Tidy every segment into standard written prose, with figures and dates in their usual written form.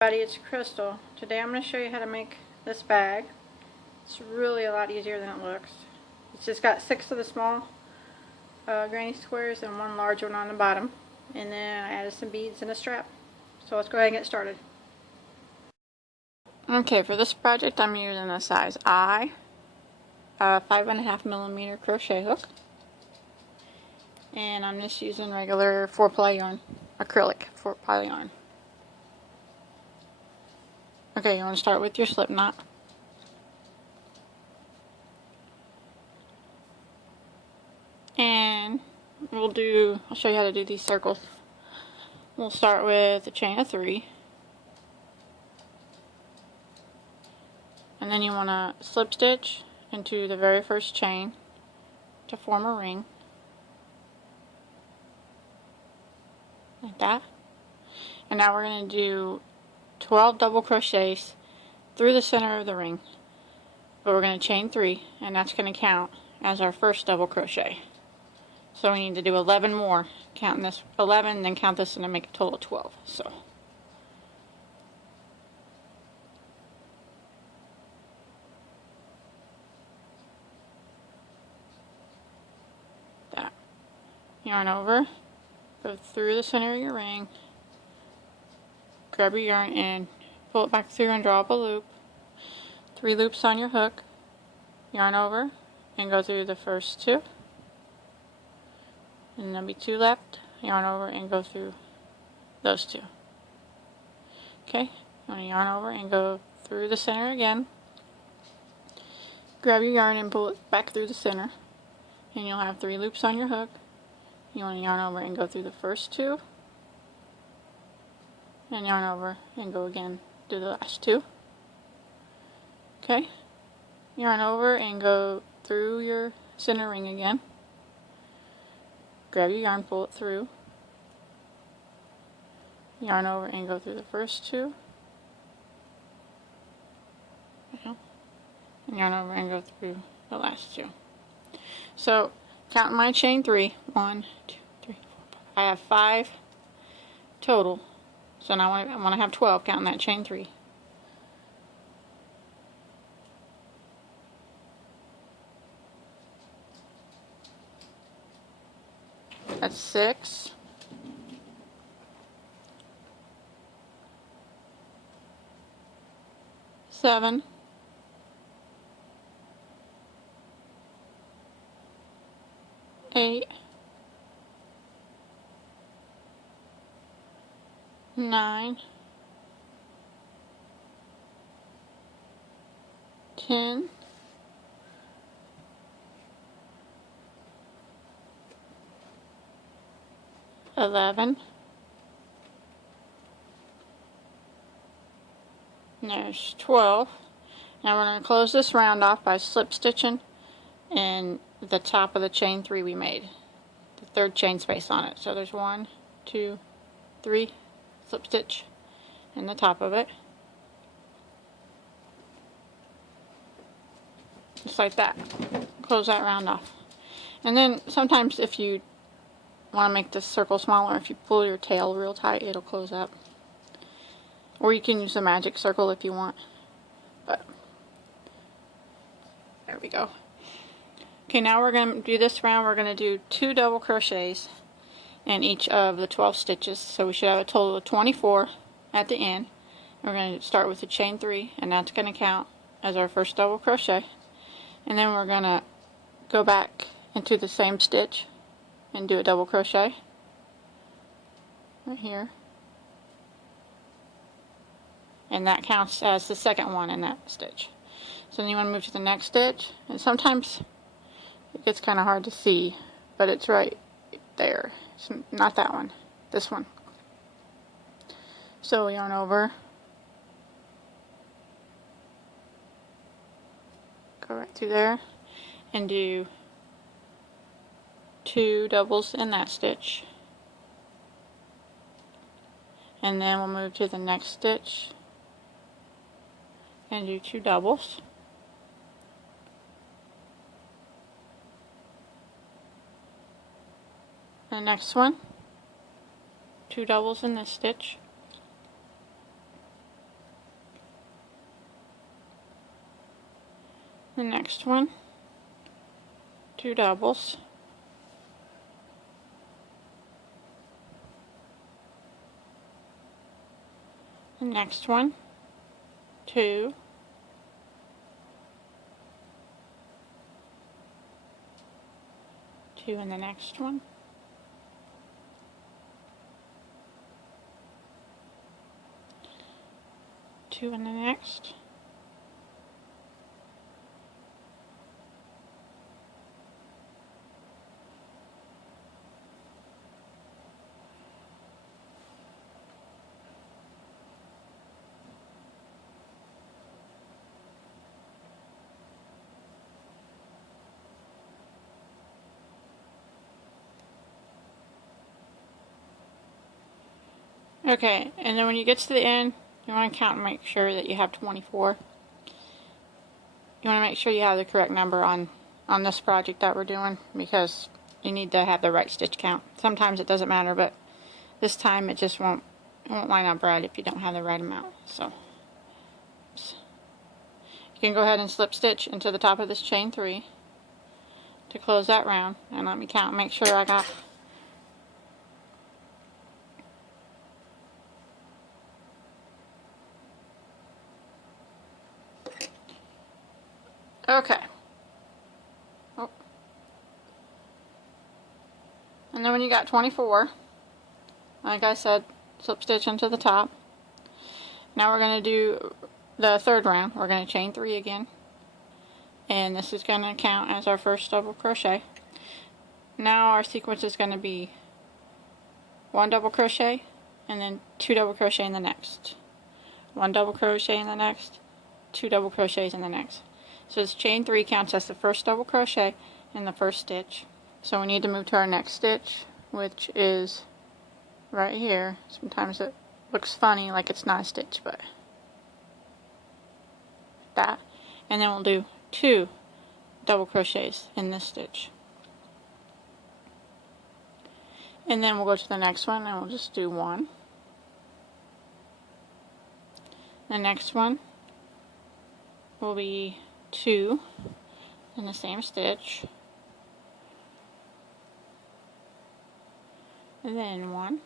Everybody, it's Crystal. Today I'm going to show you how to make this bag. It's really a lot easier than it looks. It's just got 6 of the small granny squares and 1 large one on the bottom. And then I added some beads and a strap. So let's go ahead and get started. Okay, for this project I'm using a size I 5.5mm crochet hook. And I'm just using regular 4-ply yarn, acrylic 4-ply yarn. Okay, you want to start with your slip knot. And I'll show you how to do these circles. We'll start with a chain of 3. And then you want to slip stitch into the very first chain to form a ring. Like that. And now we're going to do 12 double crochets through the center of the ring, but we're going to chain 3, and that's going to count as our first double crochet. So we need to do 11 more, counting this 11, then count this, and then make a total of 12. So that, yarn over, go through the center of your ring, grab your yarn and pull it back through and draw up a loop. 3 loops on your hook, yarn over and go through the first 2, and there'll be 2 left, yarn over and go through those 2. Okay, you want to yarn over and go through the center again, grab your yarn and pull it back through the center, and you'll have 3 loops on your hook. You want to yarn over and go through the first 2, and yarn over and go again, do the last 2. Okay, yarn over and go through your center ring again, grab your yarn, pull it through, yarn over and go through the first 2, and yarn over and go through the last 2. So counting my chain 3, 1, 2, 3, 4, 5. I have 5 total. So now I want to have 12, counting that chain 3. That's 6. 7. 8. 9, 10, 11, and there's 12. Now we're going to close this round off by slip stitching in the top of the chain 3 we made, the 3rd chain space on it. So there's 1, 2, 3. Slip stitch in the top of it, just like that. Close that round off. And then sometimes if you want to make this circle smaller, if you pull your tail real tight, it'll close up. Or you can use the magic circle if you want. But there we go. Okay, now we're going to do this round. We're going to do 2 double crochets in each of the 12 stitches, so we should have a total of 24 at the end. We're going to start with the chain 3, and that's going to count as our first double crochet. And then we're going to go back into the same stitch and do a double crochet right here, and that counts as the second one in that stitch. So then you want to move to the next stitch, and sometimes it gets kind of hard to see, but it's right there. It's not that one, this one. So yarn over, go right through there, and do 2 doubles in that stitch. And then we'll move to the next stitch and do 2 doubles. The next one, 2 doubles in this stitch, The next one, 2 doubles. The next one, 2. In the next one. Two in the next. Okay, and then when you get to the end, you want to count and make sure that you have 24. You want to make sure you have the correct number on this project that we're doing, because you need to have the right stitch count. Sometimes it doesn't matter, but this time it just won't line up right if you don't have the right amount. So you can go ahead and slip stitch into the top of this chain 3 to close that round, and let me count and make sure I got. Okay. Oh. And then when you got 24, like I said, slip stitch into the top. Now we're going to do the third round. We're going to chain 3 again. And this is going to count as our first double crochet. Now our sequence is going to be 1 double crochet and then 2 double crochet in the next. 1 double crochet in the next, 2 double crochets in the next. So this chain 3 counts as the first double crochet in the first stitch. So we need to move to our next stitch, which is right here. Sometimes it looks funny like it's not a stitch, but that. And then we'll do 2 double crochets in this stitch. And then we'll go to the next one and we'll just do 1. The next one will be 2 in the same stitch, and then 1,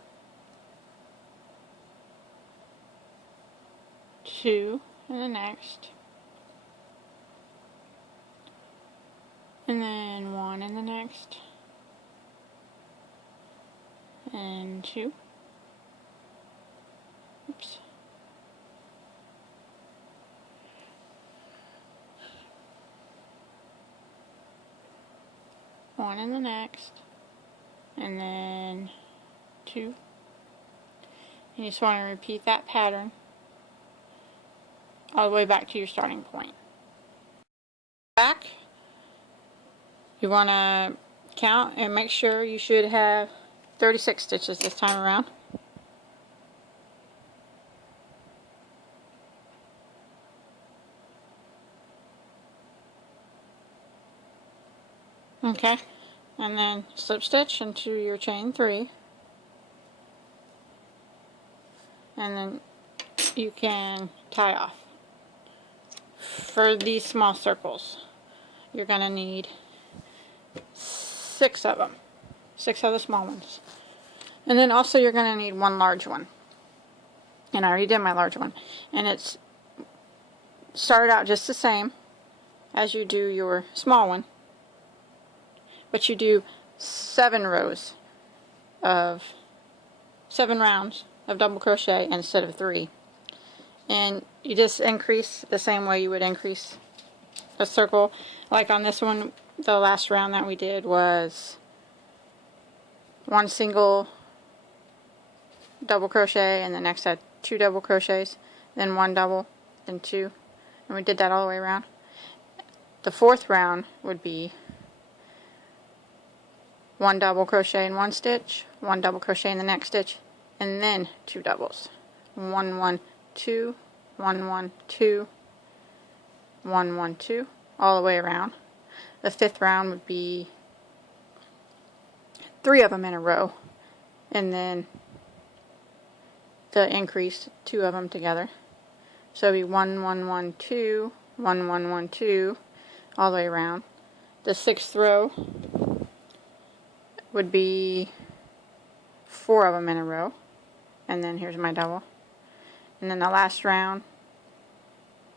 2 in the next, and then 1 in the next, and 2. Oops. One in the next, and then 2. You just want to repeat that pattern all the way back to your starting point. Back, you want to count and make sure you should have 36 stitches this time around. Okay, and then slip stitch into your chain 3, and then you can tie off. For these small circles, you're going to need 6 of them, 6 of the small ones, and then also you're going to need 1 large one, and I already did my large one, and it's started out just the same as you do your small one. But you do 7 rounds of double crochet instead of 3. And you just increase the same way you would increase a circle. Like on this one, the last round that we did was 1 single double crochet, and the next had 2 double crochets, then 1 double, then 2. And we did that all the way around. The 4th round would be 1 double crochet in 1 stitch, 1 double crochet in the next stitch, and then 2 doubles. 1, 1, 2, 1, 1, 2, 1, 1, 2, all the way around. The 5th round would be 3 of them in a row, and then the increase, 2 of them together. So it'd be 1, 1, 1, 2, 1, 1, 1, 2, all the way around. The 6th row would be 4 of them in a row, and then here's my double. And then the last round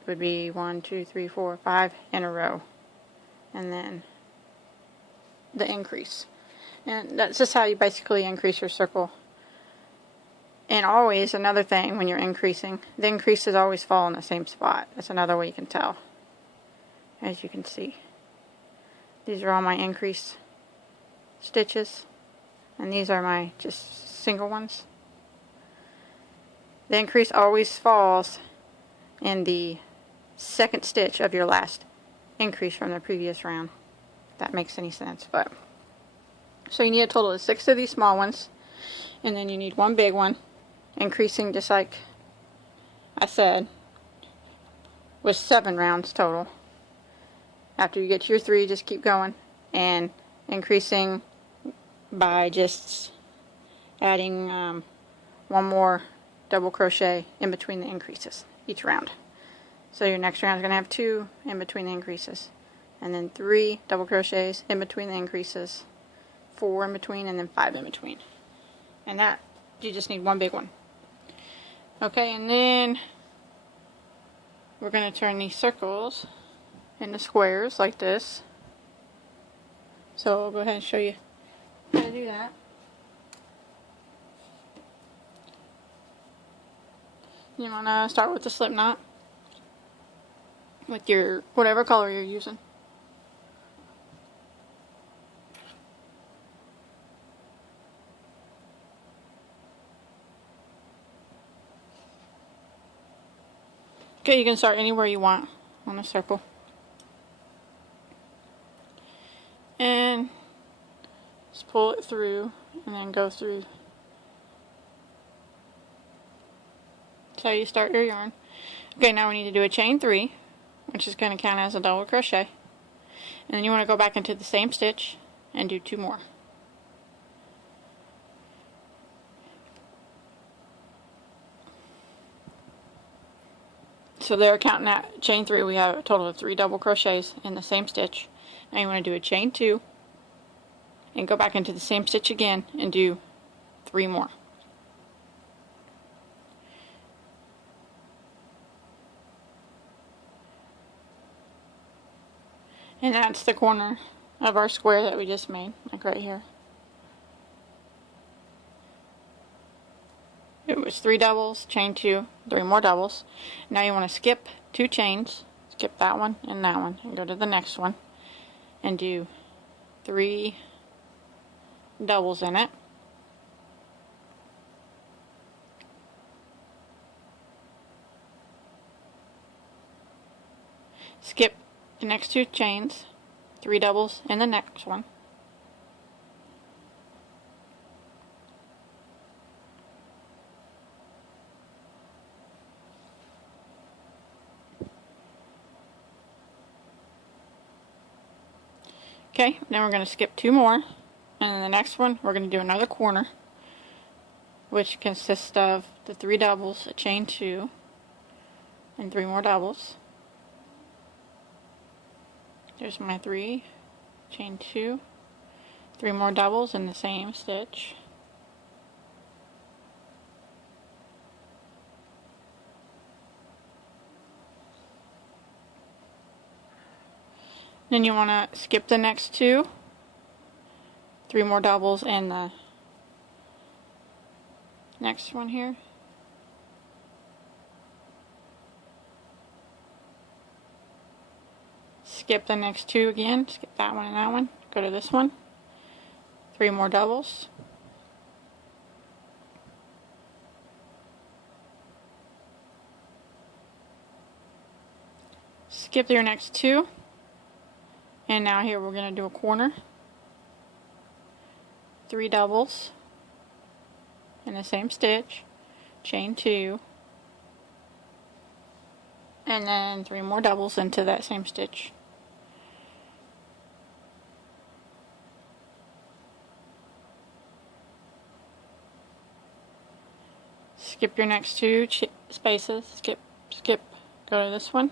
would be 1, 2, 3, 4, 5 in a row, and then the increase. And that's just how you basically increase your circle. And always, another thing, when you're increasing, the increases always fall in the same spot. That's another way you can tell. As you can see, these are all my increase stitches, and these are my just single ones. The increase always falls in the 2nd stitch of your last increase from the previous round, if that makes any sense. But so you need a total of 6 of these small ones, and then you need 1 big one, increasing just like I said, with 7 rounds total. After you get to your 3, just keep going and increasing by just adding 1 more double crochet in between the increases each round. So your next round is going to have 2 in between the increases, and then 3 double crochets in between the increases, 4 in between, and then 5 in between. And that, you just need 1 big one. Okay, and then we're going to turn these circles into squares like this. So I'll go ahead and show you how to do that. You want to start with the slip knot with your whatever color you're using. Okay, you can start anywhere you want on a circle. And just pull it through and then go through. That's how you start your yarn. Okay, now we need to do a chain 3, which is going to count as a double crochet. And then you want to go back into the same stitch and do 2 more. So there, counting at chain 3, we have a total of 3 double crochets in the same stitch. Now you want to do a chain 2 and go back into the same stitch again and do 3 more. And that's the corner of our square that we just made, like right here. It was 3 doubles, chain 2, 3 more doubles. Now you want to skip 2 chains, skip that one, and go to the next one, and do 3 doubles in it. Skip the next 2 chains, 3 doubles in the next one. Okay, then we're going to skip 2 more, and in the next one we're going to do another corner, which consists of the 3 doubles, a chain 2, and 3 more doubles. There's my 3, chain 2, 3 more doubles in the same stitch. Then you want to skip the next 2, 3 more doubles in the next one here. Skip the next 2 again, skip that one and that one, go to this one, 3 more doubles. Skip your next 2. And now here we're going to do a corner, 3 doubles in the same stitch, chain 2, and then 3 more doubles into that same stitch. Skip your next 2 spaces, skip, go to this one.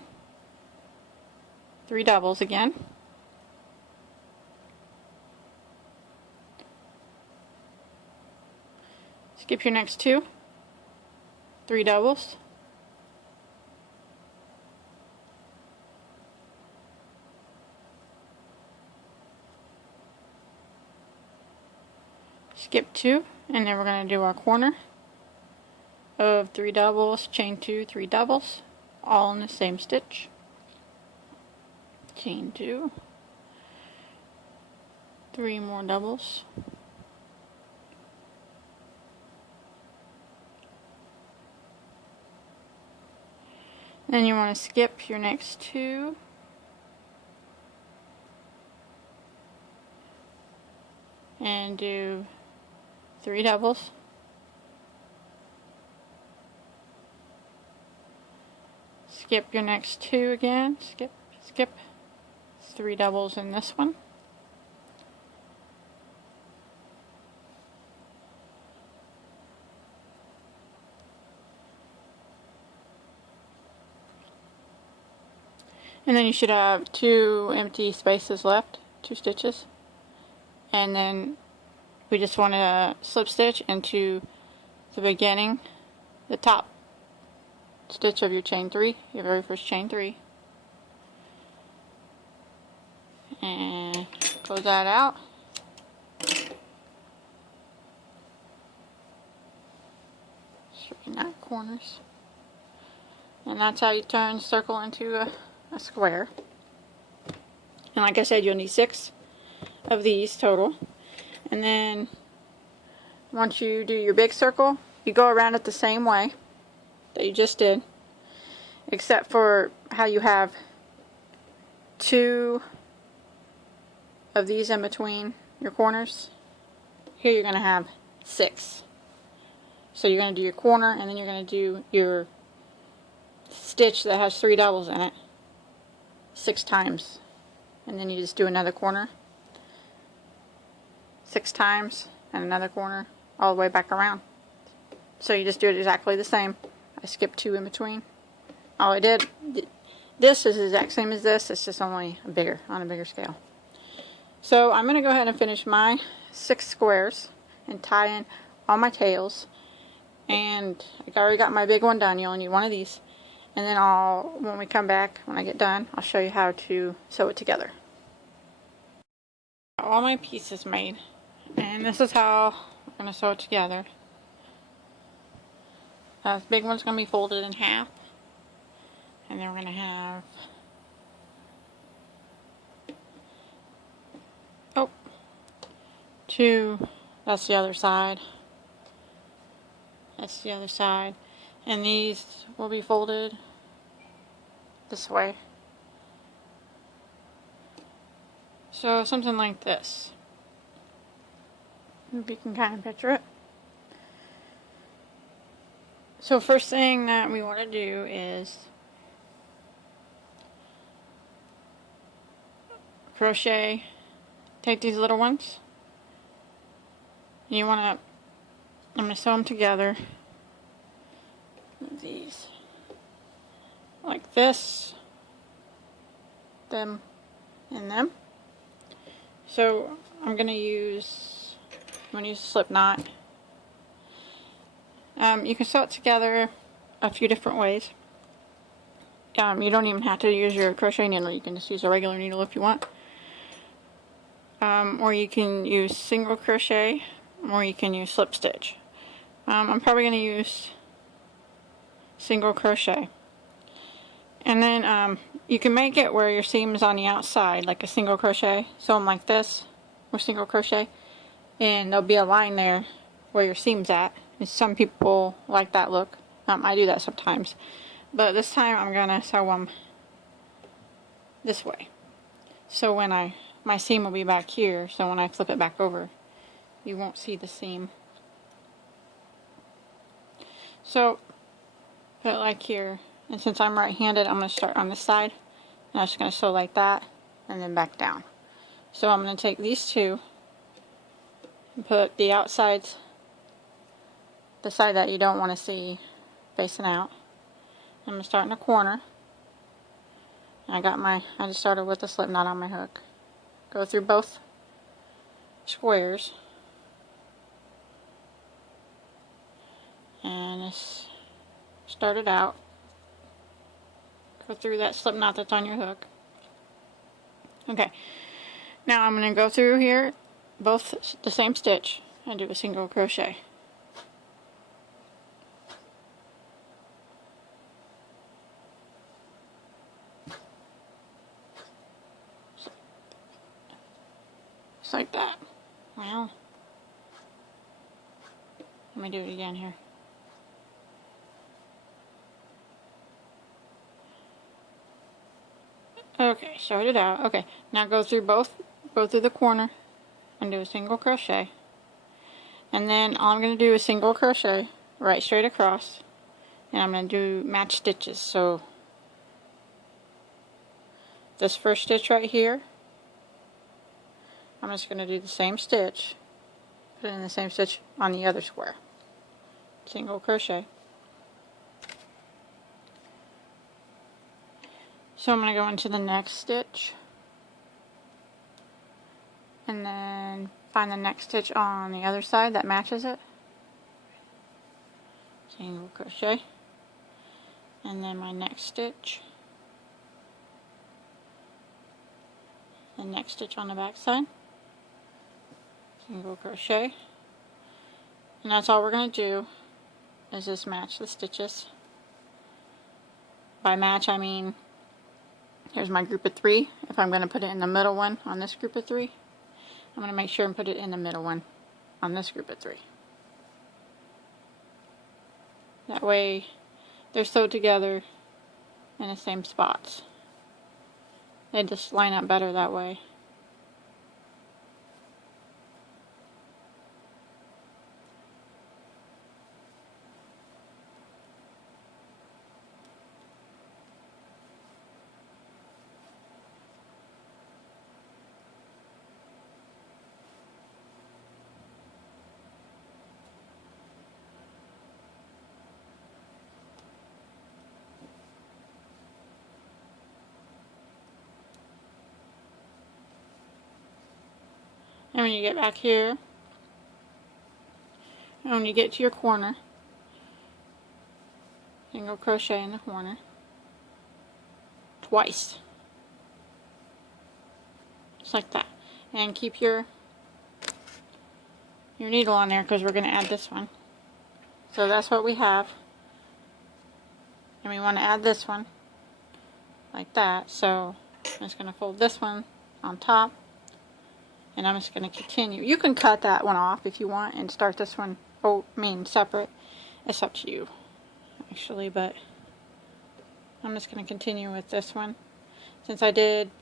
3 doubles again. Skip your next 2, 3 doubles. Skip 2, and then we're going to do our corner of 3 doubles, chain 2, 3 doubles, all in the same stitch. Chain 2, 3 more doubles, then you want to skip your next 2, and do 3 doubles, skip your next 2 again, skip, 3 doubles in this one, and then you should have 2 empty spaces left, 2 stitches, and then we just want to slip stitch into the beginning, the top stitch of your chain 3, your very first chain 3, and close that out. Straighten out corners, and that's how you turn circle into a square. And like I said, you'll need 6 of these total. And then once you do your big circle, you go around it the same way that you just did, except for how you have 2 of these in between your corners. Here you're going to have 6. So you're going to do your corner, and then you're going to do your stitch that has 3 doubles in it 6 times, and then you just do another corner 6 times and another corner all the way back around. So you just do it exactly the same. I skipped 2 in between. All I did, this is the exact same as this, it's just only bigger, on a bigger scale. So I'm going to go ahead and finish my 6 squares and tie in all my tails. And I already got my big one done. You only need 1 of these. And then when we come back, when I get done, I'll show you how to sew it together. All my pieces made. And this is how we're going to sew it together. The big one's going to be folded in half. And then we're going to have... Oh, 2, that's the other side. That's the other side. And these will be folded this way. So something like this. If you can kind of picture it. So first thing that we want to do is crochet, take these little ones, and you want to, I'm going to sew them together, these, like this, them, and them. So I'm going to use, a slip knot. You can sew it together a few different ways. You don't even have to use your crochet needle, you can just use a regular needle if you want. Or you can use single crochet, or you can use slip stitch. I'm probably going to use single crochet. And then you can make it where your seam is on the outside, like a single crochet. Sew them like this, or single crochet, and there'll be a line there where your seam's at. And some people like that look. I do that sometimes. But this time I'm going to sew them this way. So when my seam will be back here, so when I flip it back over, you won't see the seam. So, put it like here. And since I'm right-handed, I'm going to start on this side. And I'm just going to sew like that, and then back down. So I'm going to take these 2, and put the outsides, the side that you don't want to see facing out. I'm going to start in the corner, I just started with a slip knot on my hook. Go through both squares. And just start it out. Go through that slip knot that's on your hook. Okay. Now I'm going to go through here, both the same stitch, and do a single crochet. Just like that. Well, let me do it again here. Okay, start it out. Okay, now go through go through the corner and do a single crochet. And then all I'm going to do is single crochet right straight across. And I'm going to do match stitches. So this first stitch right here, I'm just going to do the same stitch, put in the same stitch on the other square. Single crochet. So I'm going to go into the next stitch and then find the next stitch on the other side that matches it. Single crochet. And then my next stitch. The next stitch on the back side. Single crochet. And that's all we're going to do is just match the stitches. By match I mean, here's my group of 3. If I'm going to put it in the middle one on this group of 3, I'm going to make sure and put it in the middle one on this group of 3. That way they're sewed together in the same spots. They just line up better that way. And when you get back here, and when you get to your corner, single crochet in the corner twice, just like that, and keep your needle on there because we're going to add this one. So that's what we have, and we want to add this one like that. So I'm just going to fold this one on top. And I'm just going to continue. You can cut that one off if you want and start this one, separate. It's up to you, actually, but I'm just going to continue with this one. Since I did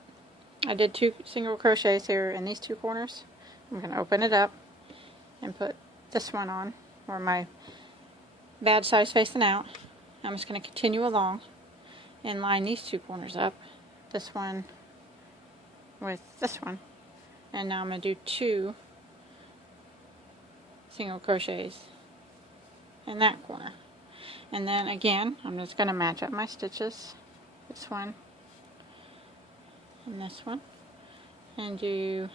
2 single crochets here in these 2 corners, I'm going to open it up and put this one on, where my bad side's facing out. I'm just going to continue along and line these 2 corners up, this one with this one. And now I'm going to do 2 single crochets in that corner. And then again, I'm just going to match up my stitches, this one and this one, and do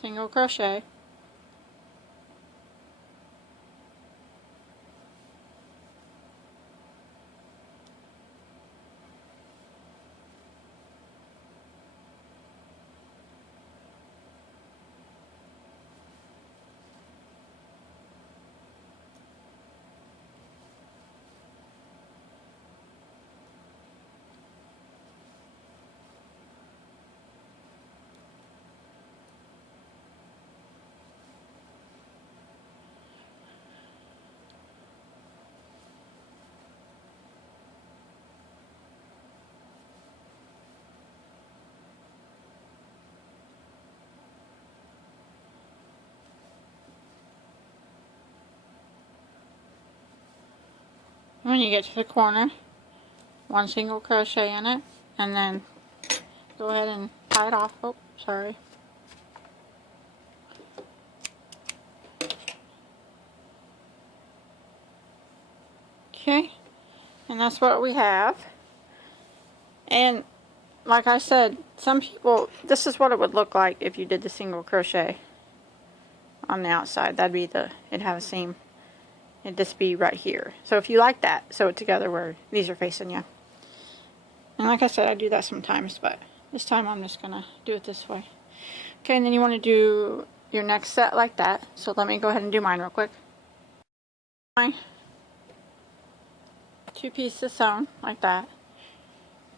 single crochet. When you get to the corner, 1 single crochet in it, and then go ahead and tie it off. Oh, sorry. Okay, and that's what we have. And like I said, some people, this is what it would look like if you did the single crochet on the outside. That'd be it'd have a seam. It'd just be right here. So if you like that, sew it together where these are facing you. And like I said, I do that sometimes, but this time I'm just gonna do it this way. Okay, and then you want to do your next set like that. So let me go ahead and do mine real quick. My 2 pieces sewn like that.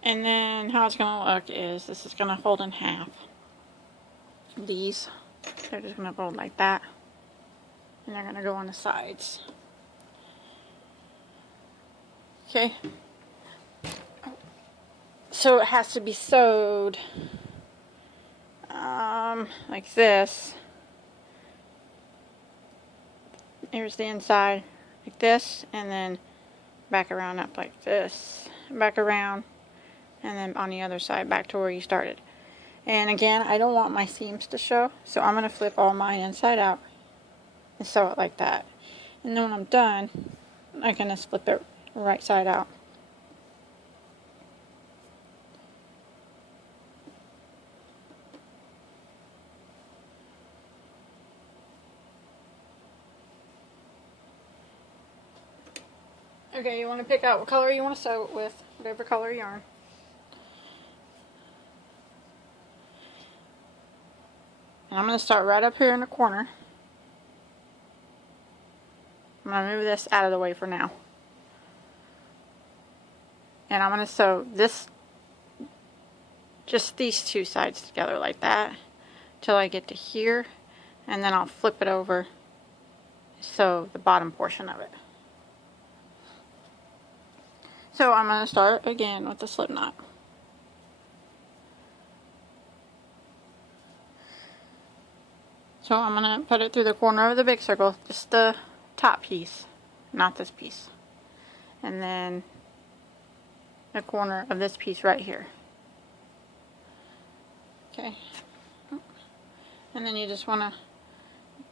And then how it's going to look is this is going to fold in half. These, they're just going to fold like that. And they're going to go on the sides. Okay. So it has to be sewed like this. Here's the inside like this, and then back around up like this, back around, and then on the other side back to where you started. And again, I don't want my seams to show, so I'm going to flip all mine inside out and sew it like that. And then when I'm done, I'm going to flip it right side out. Okay, you want to pick out what color you want to sew it with, whatever color yarn. And I'm going to start right up here in the corner. I'm going to move this out of the way for now. And I'm going to sew this, just these two sides together like that, till I get to here, and then I'll flip it over, sew the bottom portion of it. So I'm going to start again with the slip knot. So I'm going to put it through the corner of the big circle, just the top piece, not this piece. And then the corner of this piece right here. Okay. And then you just want to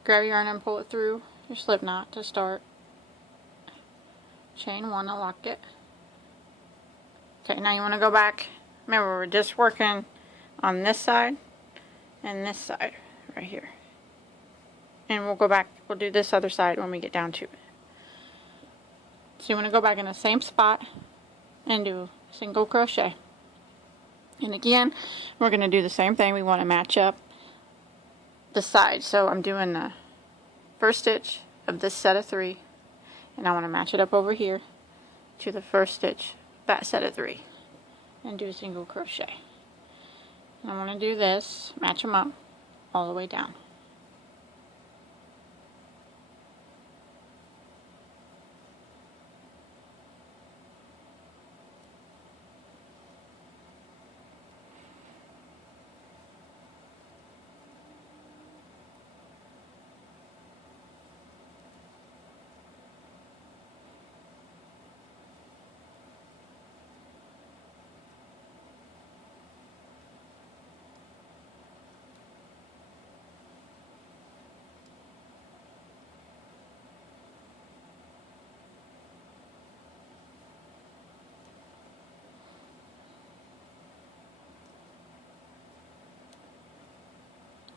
grab your yarn and pull it through your slip knot to start. Chain 1 to lock it. Okay, now you want to go back. Remember, we're just working on this side and this side right here. And we'll go back, we'll do this other side when we get down to it. So you want to go back in the same spot and do single crochet. And again, we're going to do the same thing. We want to match up the sides. So I'm doing the first stitch of this set of 3, and I want to match it up over here to the first stitch, that set of 3, and do a single crochet. And I want to do this, match them up all the way down.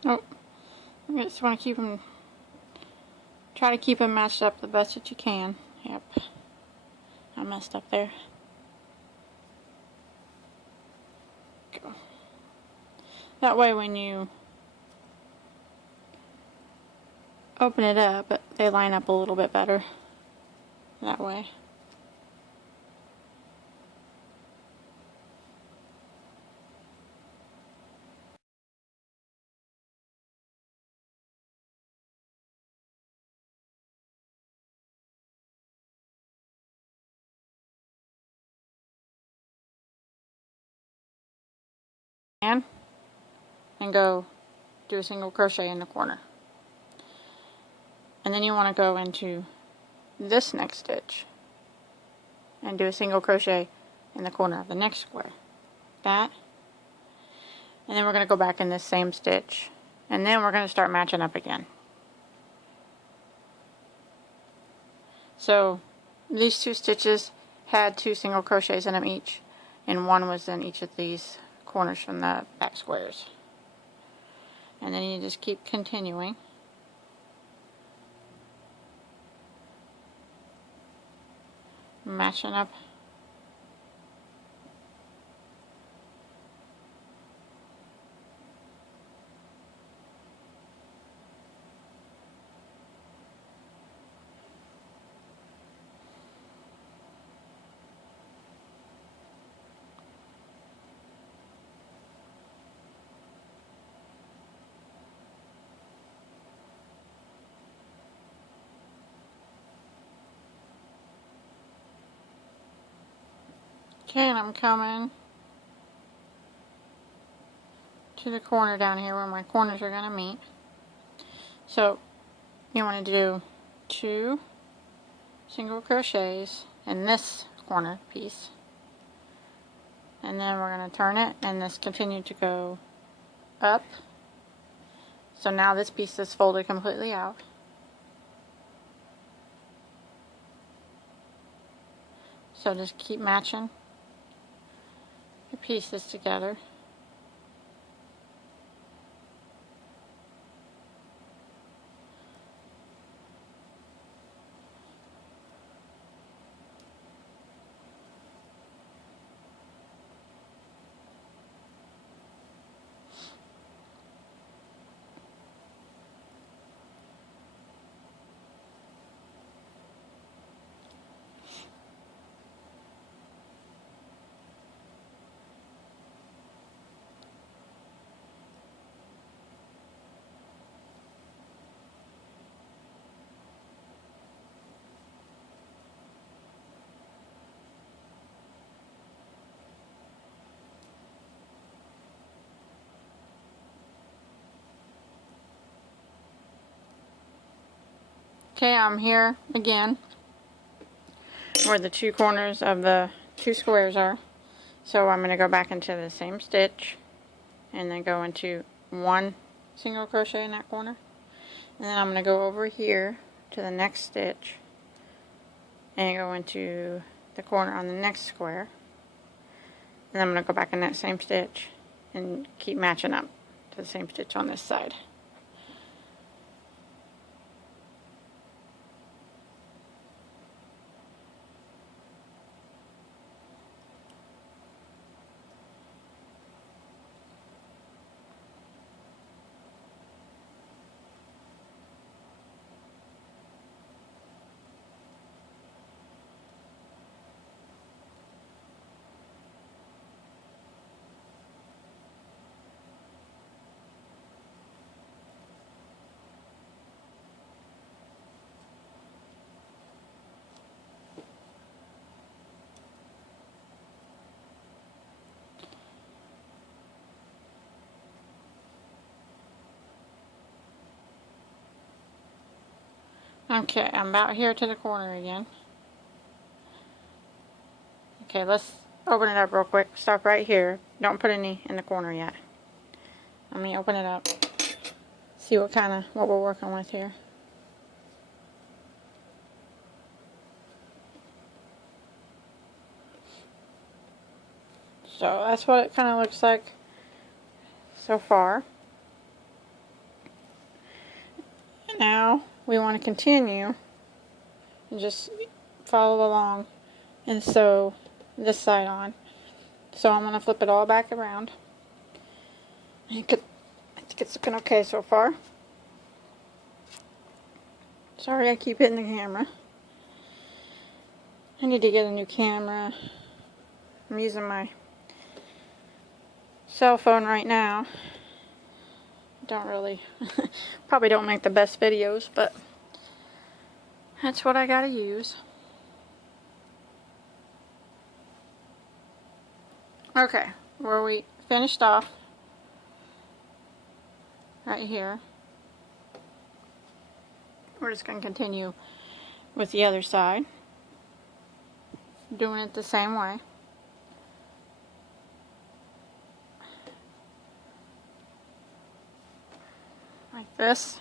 Oh, you just want to keep them, try to keep them matched up the best that you can. Yep, I messed up there. Go. That way when you open it up, they line up a little bit better that way. And go do a single crochet in the corner. And then you want to go into this next stitch and do a single crochet in the corner of the next square. That. And then we're going to go back in this same stitch, and then we're going to start matching up again. So these 2 stitches had 2 single crochets in them each. and 1 was in each of these corners from the back squares. And then you just keep continuing. Matching up okay, and I'm coming to the corner down here where my corners are going to meet. So you want to do 2 single crochets in this corner piece, and then we're going to turn it and this continue to go up. So now this piece is folded completely out. So just keep matching the pieces together. Okay, I'm here again where the 2 corners of the 2 squares are. So I'm going to go back into the same stitch and then go into 1 single crochet in that corner. And then I'm going to go over here to the next stitch and go into the corner on the next square. And I'm going to go back in that same stitch and keep matching up to the same stitch on this side. Okay, I'm about here to the corner again. Okay, let's open it up real quick. Stop right here. Don't put any in the corner yet. Let me open it up. See what we're working with here. So that's what it kind of looks like so far. Now we want to continue and just follow along and sew this side on. So I'm going to flip it all back around. I think it's looking okay so far. Sorry I keep hitting the camera. I need to get a new camera. I'm using my cell phone right now. Probably don't make the best videos, but that's what I gotta use. Okay, where we finished off, right here, we're just going to continue with the other side, doing it the same way. Like this,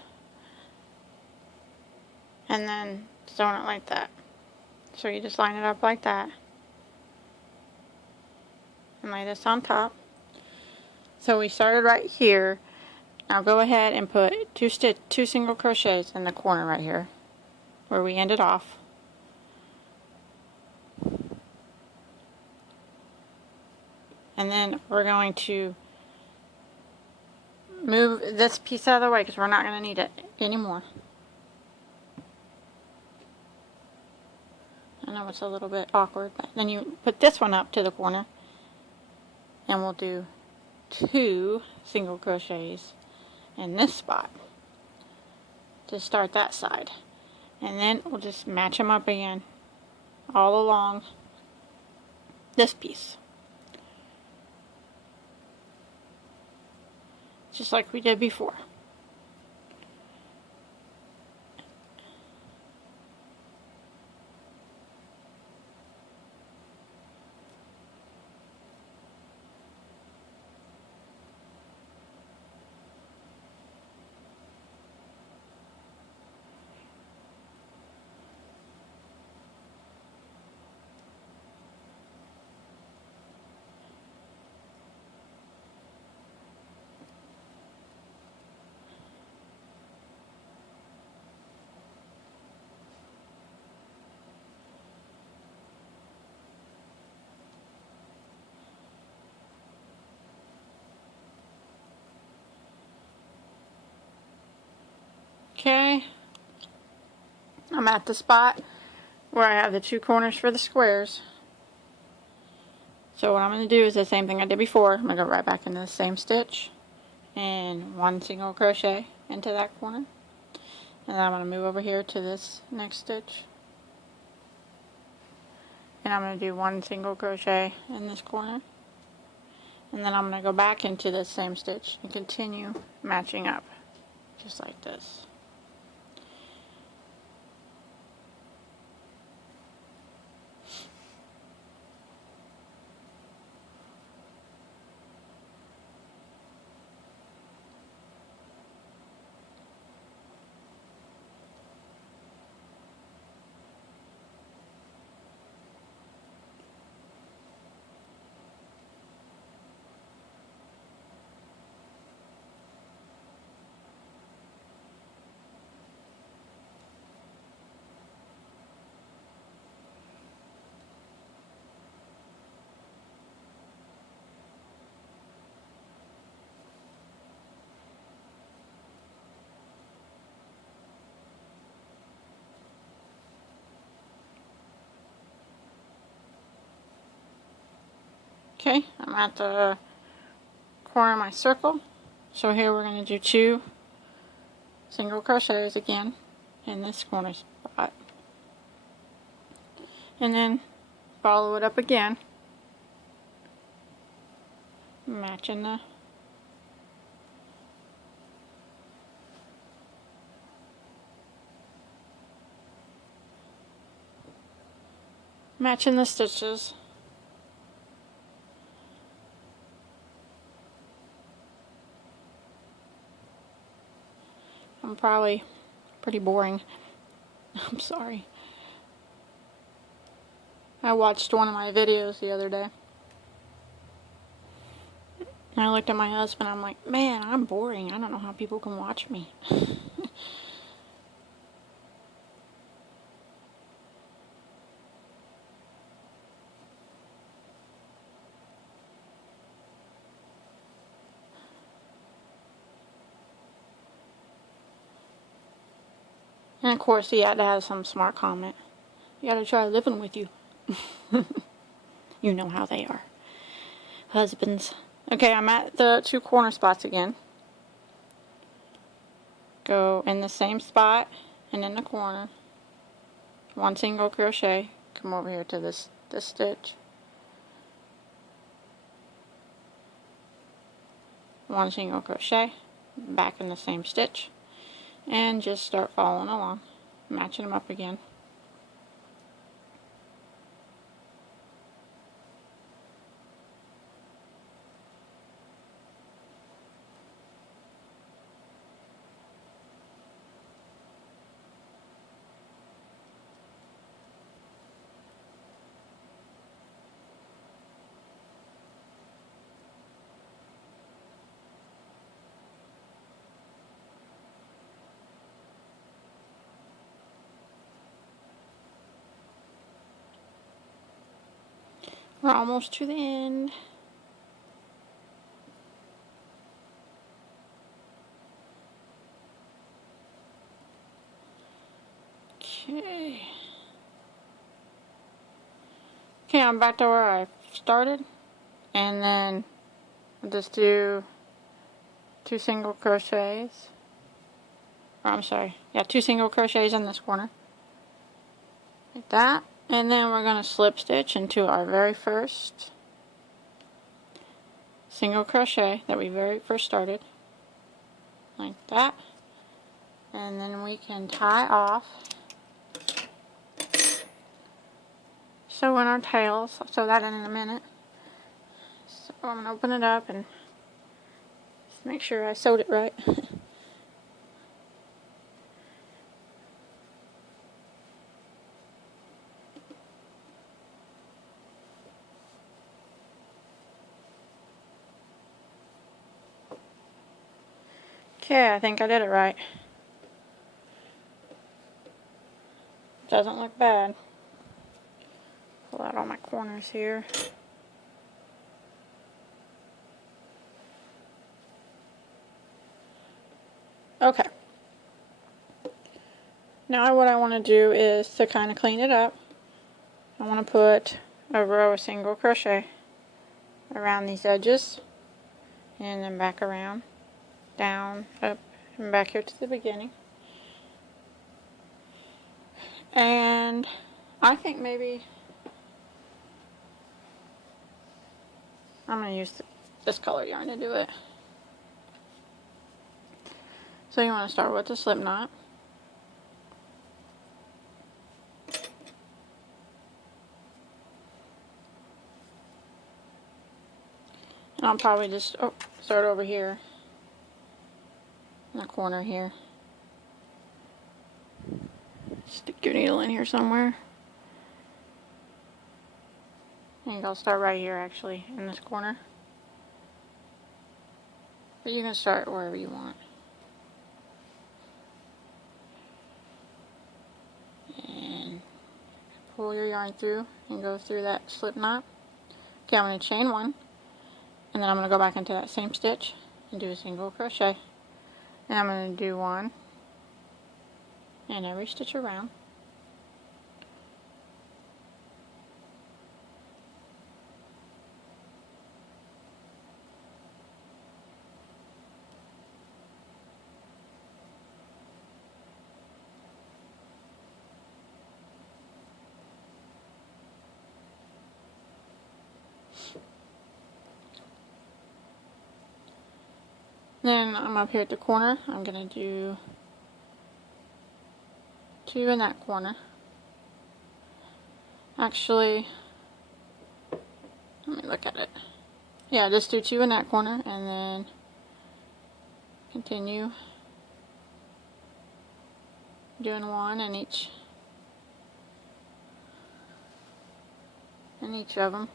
and then sewing it like that. So you just line it up like that. and lay this on top. So we started right here. Now go ahead and put two single crochets in the corner right here where we ended off. And then we're going to move this piece out of the way because we're not going to need it anymore. I know it's a little bit awkward, but then you put this one up to the corner and we'll do 2 single crochets in this spot to start that side, and then we'll just match them up again all along this piece, just like we did before. Okay, I'm at the spot where I have the 2 corners for the squares. So what I'm going to do is the same thing I did before. I'm going to go right back into the same stitch and 1 single crochet into that corner. And then I'm going to move over here to this next stitch. And I'm going to do 1 single crochet in this corner. And then I'm going to go back into the same stitch and continue matching up, just like this. Okay, I'm at the corner of my circle. So here we're going to do 2 single crochets again in this corner spot. And then follow it up again, matching the stitches. I'm probably pretty boring. I'm sorry. I watched one of my videos the other day. And I looked at my husband, I'm like, man, I'm boring. I don't know how people can watch me. And of course he had to have some smart comment. You gotta try living with you. You know how they are. Husbands. Okay, I'm at the 2 corner spots again. Go in the same spot and in the corner. 1 single crochet. Come over here to this stitch. 1 single crochet. Back in the same stitch. And just start following along, matching them up again. We're almost to the end. Okay. Okay, I'm back to where I started, and then I'll just do 2 single crochets. Or I'm sorry, yeah, 2 single crochets in this corner, like that, and then we're going to slip stitch into our very first single crochet that we very first started, like that, and then we can tie off. Sew in our tails. I'll sew that in a minute. So I'm going to open it up and just make sure I sewed it right. Okay, I think I did it right. Doesn't look bad. Pull out all my corners here. Okay. Now what I want to do is to kind of clean it up. I want to put a row of single crochet around these edges, and then back around, down, up, and back here to the beginning. And I think maybe I'm going to use this color yarn to do it. So you want to start with the slip knot. And I'll probably just start over here in the corner here. Stick your needle in here somewhere. And I'll start right here actually in this corner. But you can start wherever you want. And pull your yarn through and go through that slip knot. Okay, I'm going to chain 1. And then I'm going to go back into that same stitch and do a single crochet. And I'm going to do 1 in every stitch around. Then I'm up here at the corner. I'm going to do 2 in that corner. Actually, let me look at it. Yeah, just do 2 in that corner and then continue doing 1 in each of them.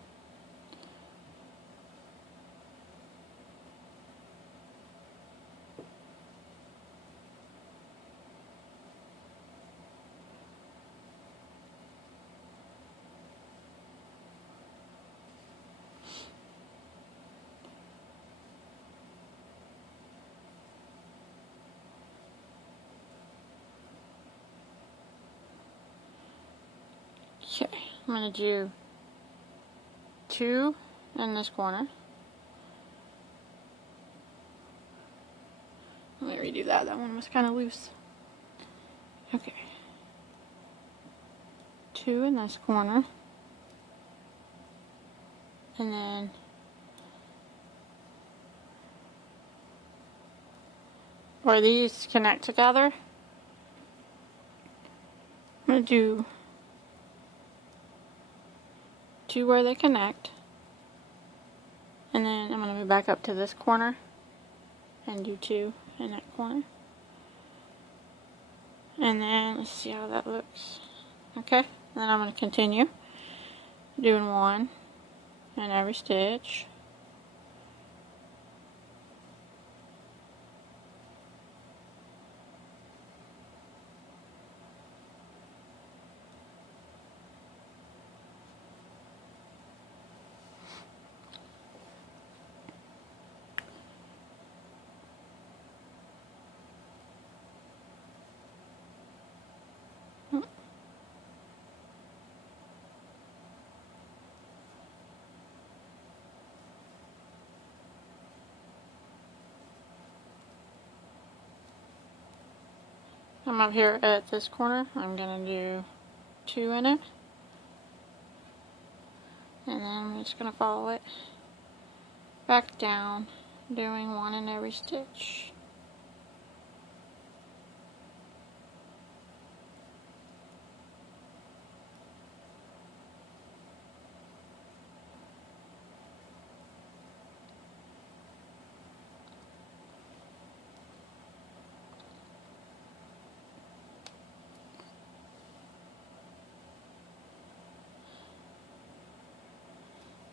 Okay, I'm going to do 2 in this corner. Let me redo that. That one was kind of loose. Okay. 2 in this corner. And then where these connect together, I'm going to do 2 where they connect, and then I'm going to move back up to this corner and do 2 in that corner, and then let's see how that looks. Okay, and then I'm going to continue doing 1 in every stitch. I'm up here at this corner. I'm going to do 2 in it. And then I'm just going to follow it back down, doing 1 in every stitch.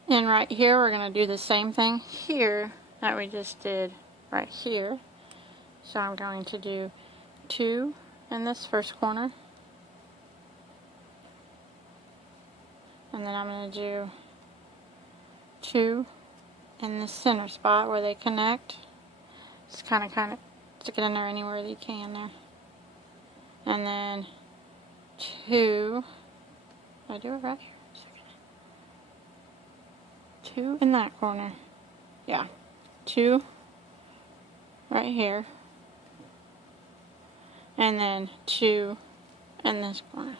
And right here, we're going to do the same thing here that we just did right here. So I'm going to do 2 in this first corner. And then I'm going to do 2 in the center spot where they connect. Just kind of stick it in there anywhere that you can there. And then 2, did I do it right here? 2 in that corner. Yeah, 2 right here. And then 2 in this corner.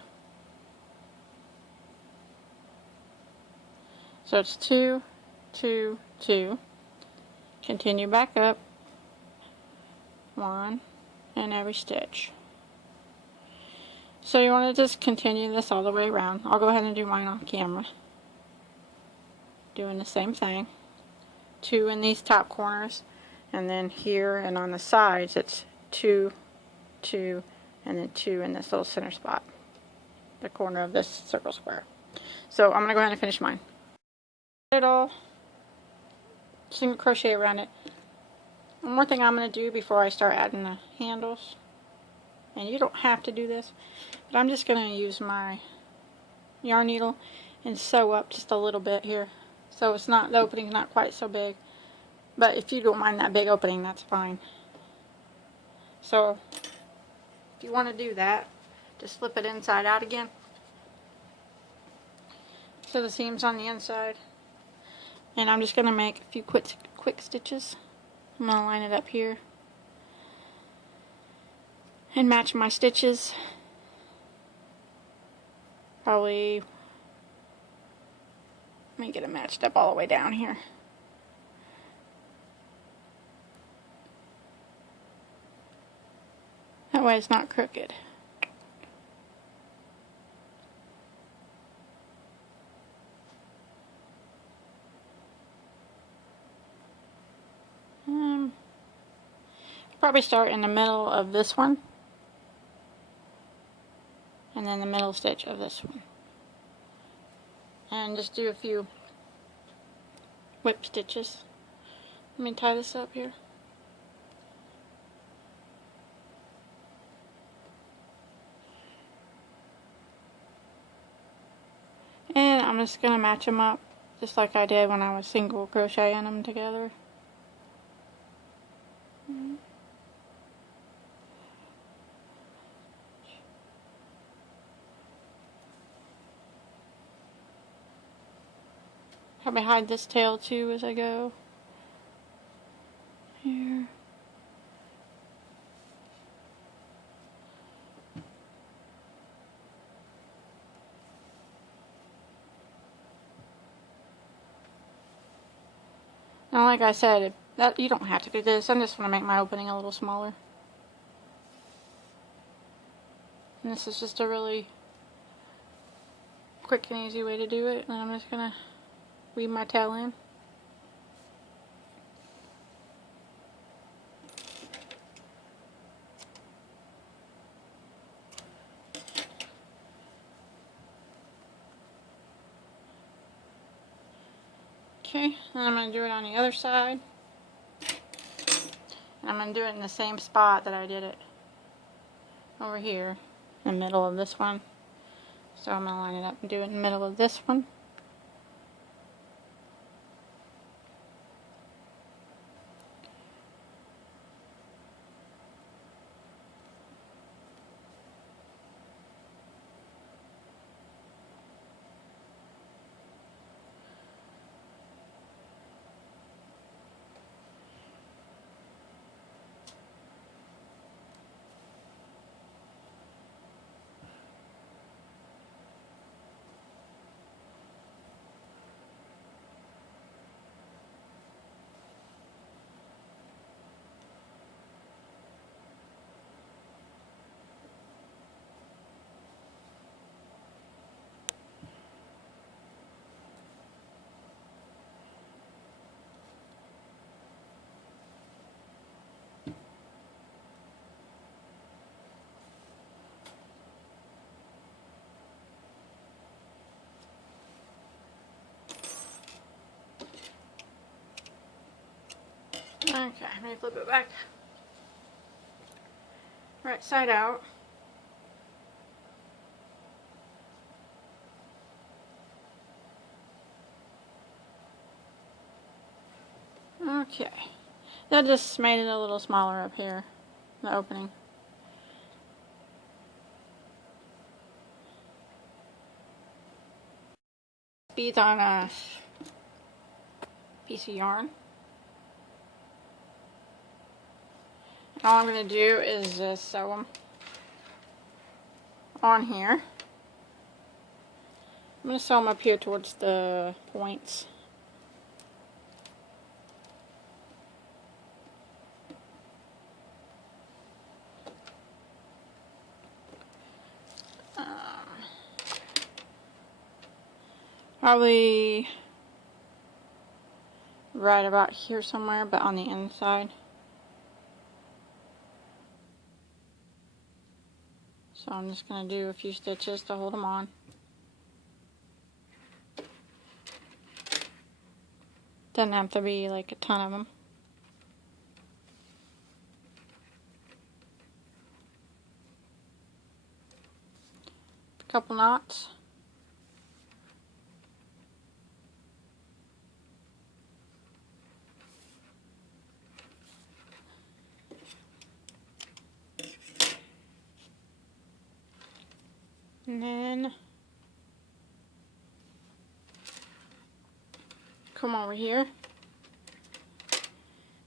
So it's 2, 2, 2. Continue back up. 1 in every stitch. So you want to just continue this all the way around. I'll go ahead and do mine on camera. Doing the same thing. 2 in these top corners, and then here and on the sides it's 2, 2, and then 2 in this little center spot, the corner of this circle square. So I'm going to go ahead and finish mine. It all single crochet around it. One more thing I'm going to do before I start adding the handles, and you don't have to do this, but I'm just going to use my yarn needle and sew up just a little bit here. So it's not, the opening's not quite so big. But if you don't mind that big opening, that's fine. So if you want to do that, just flip it inside out again. So the seam's on the inside. And I'm just going to make a few quick stitches. I'm going to line it up here. And match my stitches. Probably, let me get it matched up all the way down here. That way it's not crooked. Probably start in the middle of this one. And then the middle stitch of this one. And just do a few whip stitches. Let me tie this up here. And I'm just going to match them up just like I did when I was single crocheting them together. Probably hide this tail too as I go. Here. Now, like I said, that you don't have to do this. I just want to make my opening a little smaller. And this is just a really quick and easy way to do it. And I'm just going to weave my tail in. Okay, and I'm going to do it on the other side. And I'm going to do it in the same spot that I did it over here, in the middle of this one. So I'm going to line it up and do it in the middle of this one. Okay, let me flip it back. Right side out. Okay, that just made it a little smaller up here, the opening. Beads on a piece of yarn. And all I'm going to do is just sew them on here. I'm going to sew them up here towards the points. Probably right about here somewhere, but on the inside. So I'm just going to do a few stitches to hold them on. Doesn't have to be like a ton of them. A couple knots. And then come over here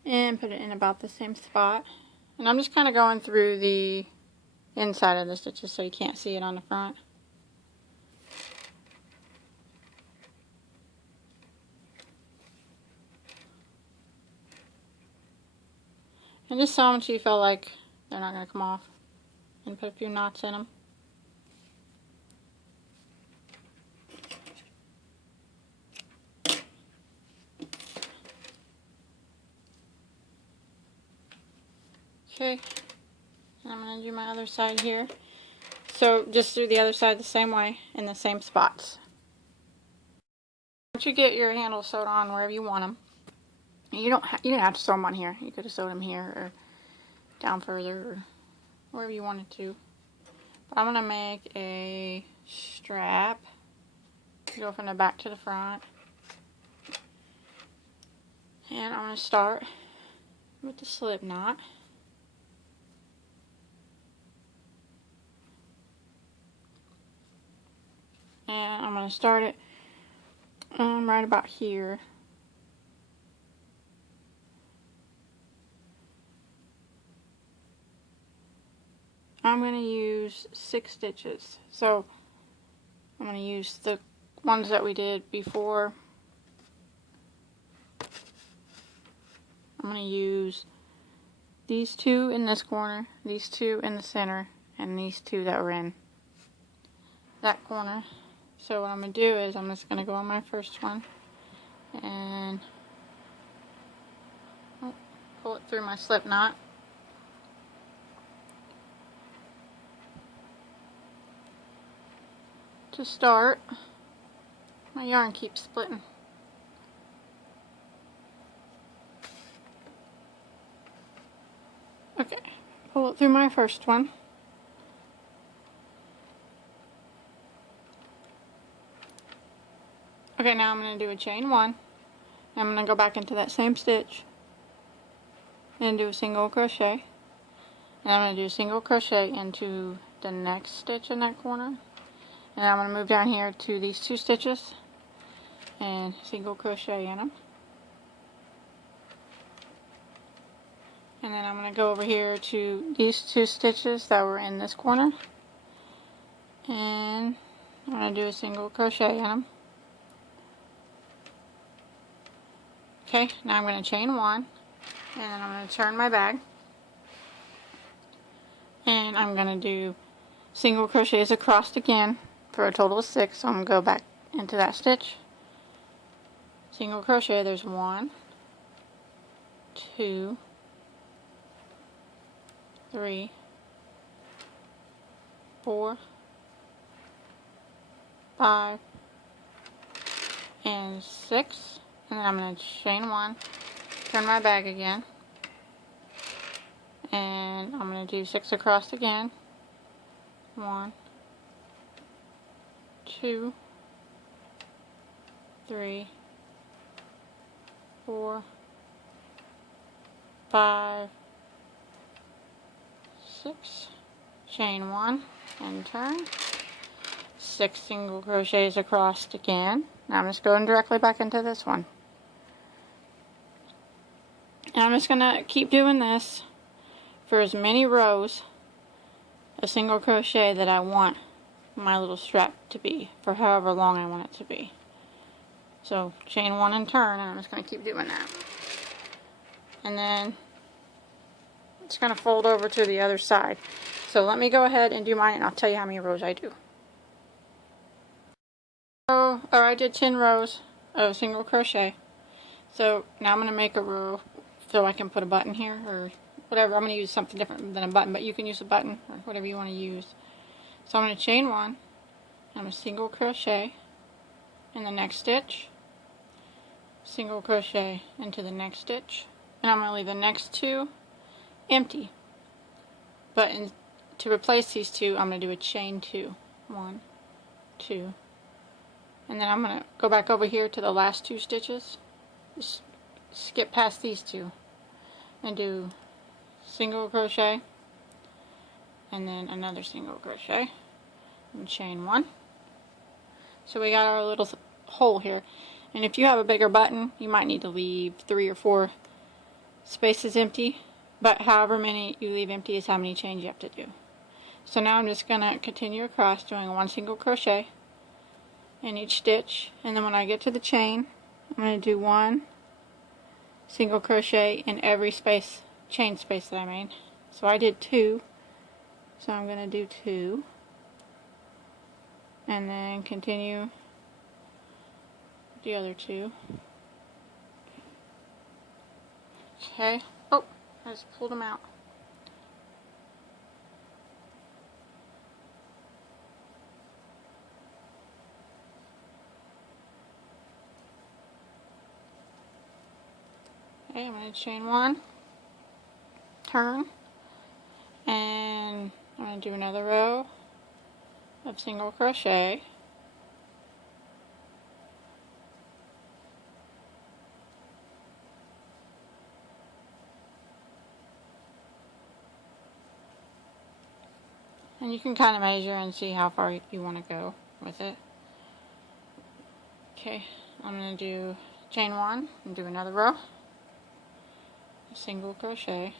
and put it in about the same spot. And I'm just kind of going through the inside of the stitches so you can't see it on the front. And just sew them until you feel like they're not going to come off. And put a few knots in them. Okay, and I'm going to do my other side here. So just do the other side the same way in the same spots. Once you get your handles sewed on wherever you want them, you didn't have to sew them on here. You could have sewed them here or down further or wherever you wanted to. But I'm going to make a strap. Go from the back to the front. And I'm going to start with the slip knot. And I'm going to start it right about here. I'm going to use 6 stitches. So I'm going to use the ones that we did before. I'm going to use these 2 in this corner, these 2 in the center, and these 2 that were in that corner. So what I'm going to do is I'm just going to go on my first one and pull it through my slip knot. To start, my yarn keeps splitting. Okay, pull it through my first one. Okay, now I'm going to do a chain 1. I'm going to go back into that same stitch and do a single crochet. And I'm going to do a single crochet into the next stitch in that corner. And I'm going to move down here to these 2 stitches and single crochet in them. And then I'm going to go over here to these 2 stitches that were in this corner. And I'm going to do a single crochet in them. Okay, now I'm going to chain 1, and then I'm going to turn my bag, and I'm going to do single crochets across again for a total of 6. So I'm going to go back into that stitch, single crochet. There's 1, 2, 3, 4, 5, and 6. And then I'm going to chain 1, turn my bag again, and I'm going to do 6 across again. 1, 2, 3, 4, 5, 6, chain 1 and turn, 6 single crochets across again. Now I'm just going directly back into this one. And I'm just going to keep doing this for as many rows of single crochet that I want my little strap to be, for however long I want it to be. So chain 1 and turn, and I'm just going to keep doing that. And then it's going to fold over to the other side. So let me go ahead and do mine, and I'll tell you how many rows I do. So, I did 10 rows of single crochet. So now I'm going to make a row so I can put a button here, or whatever. I'm going to use something different than a button, but you can use a button or whatever you want to use. So I'm going to chain 1, I'm going to single crochet in the next stitch, single crochet into the next stitch, and I'm going to leave the next 2 empty. But to replace these 2, I'm going to do a chain 2. 1, 2, and then I'm going to go back over here to the last 2 stitches, just skip past these 2, and do single crochet, and then another single crochet, and chain 1. So we got our little hole here. And if you have a bigger button, you might need to leave 3 or 4 spaces empty, but however many you leave empty is how many chains you have to do. So now I'm just going to continue across doing 1 single crochet in each stitch, and then when I get to the chain, I'm going to do 1 single crochet in every space, chain space that I made. So I did 2, so I'm going to do 2, and then continue the other 2. Okay. Oh, I just pulled them out. Okay, I'm going to chain 1, turn, and I'm going to do another row of single crochet. And you can kind of measure and see how far you want to go with it. Okay, I'm going to do chain 1 and do another row, single crochet,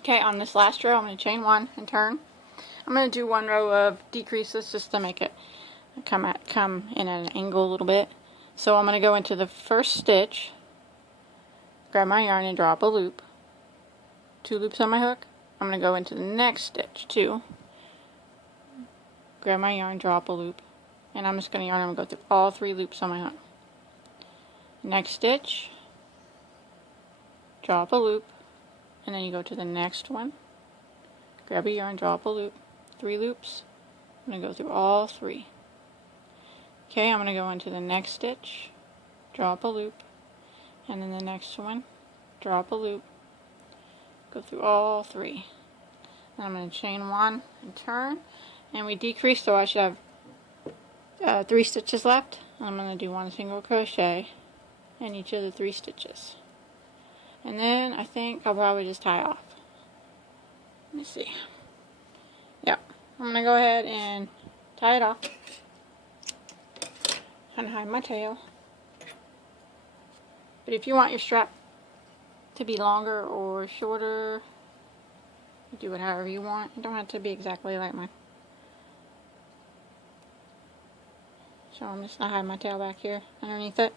okay. On this last row, I'm going to chain 1 and turn. I'm going to do 1 row of decreases just to make it come in at an angle a little bit. So I'm going to go into the first stitch, grab my yarn and draw up a loop, 2 loops on my hook. I'm going to go into the next stitch, 2, grab my yarn, draw up a loop, and I'm just going to yarn and go through all 3 loops on my hook. Next stitch, draw up a loop, and then you go to the next one, grab a yarn, draw up a loop, 3 loops. I'm going to go through all 3. Okay, I'm going to go into the next stitch, draw up a loop, and then the next one, draw up a loop, go through all 3. Then I'm going to chain 1 and turn, and we decrease, so I should have 3 stitches left. I'm going to do 1 single crochet in each of the 3 stitches. And then I think I'll probably just tie off. Let me see. Yep, I'm going to go ahead and tie it off. Unhide my tail. But if you want your strap to be longer or shorter, you do it however you want. You don't have to be exactly like mine. So I'm just going to hide my tail back here underneath it.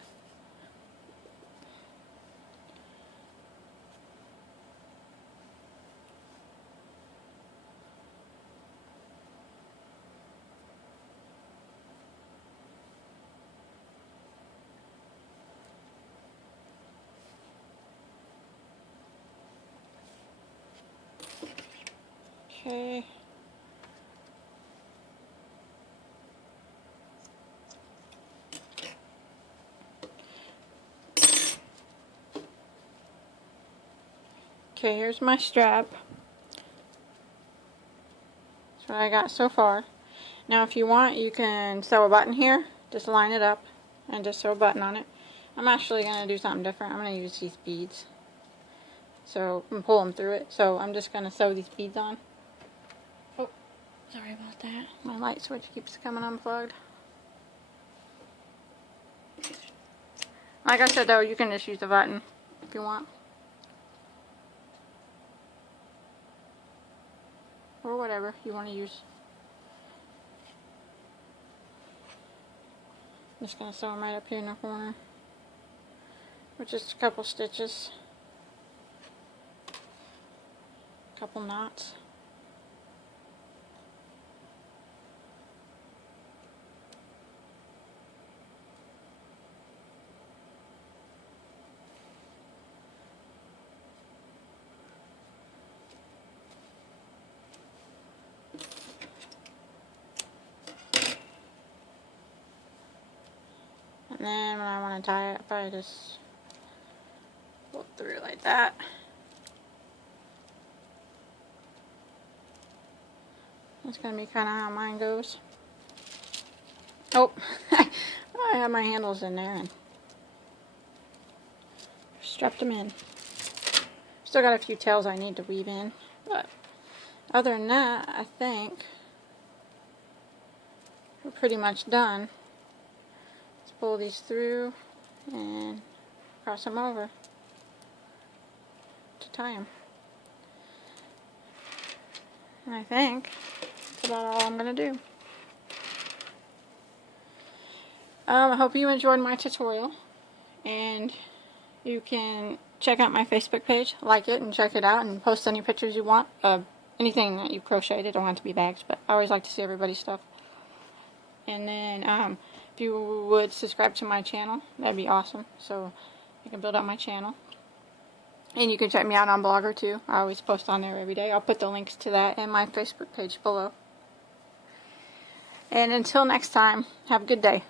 Okay, here's my strap. That's what I got so far. Now if you want, you can sew a button here. Just line it up and just sew a button on it. I'm actually going to do something different. I'm going to use these beads. So, and pull them through it. So I'm just going to sew these beads on. Oh, sorry about that. My light switch keeps coming unplugged. Like I said though, you can just use the button if you want. Or whatever you want to use. I'm just going to sew them right up here in the corner. With just a couple stitches. Couple knots. And then when I want to tie it, I just pull it through like that. That's going to be kind of how mine goes. Oh, I have my handles in there and strapped them in. Still got a few tails I need to weave in, but other than that, I think we're pretty much done. Let's pull these through and cross them over to tie them. And I think that's about all I'm going to do. I hope you enjoyed my tutorial, and you can check out my Facebook page, like it, and check it out, and post any pictures you want of anything that you crocheted. It don't have to be bags, but I always like to see everybody's stuff. And then if you would subscribe to my channel, that'd be awesome, so I can build up my channel. And you can check me out on Blogger too. I always post on there every day. I'll put the links to that in my Facebook page below. And until next time, have a good day.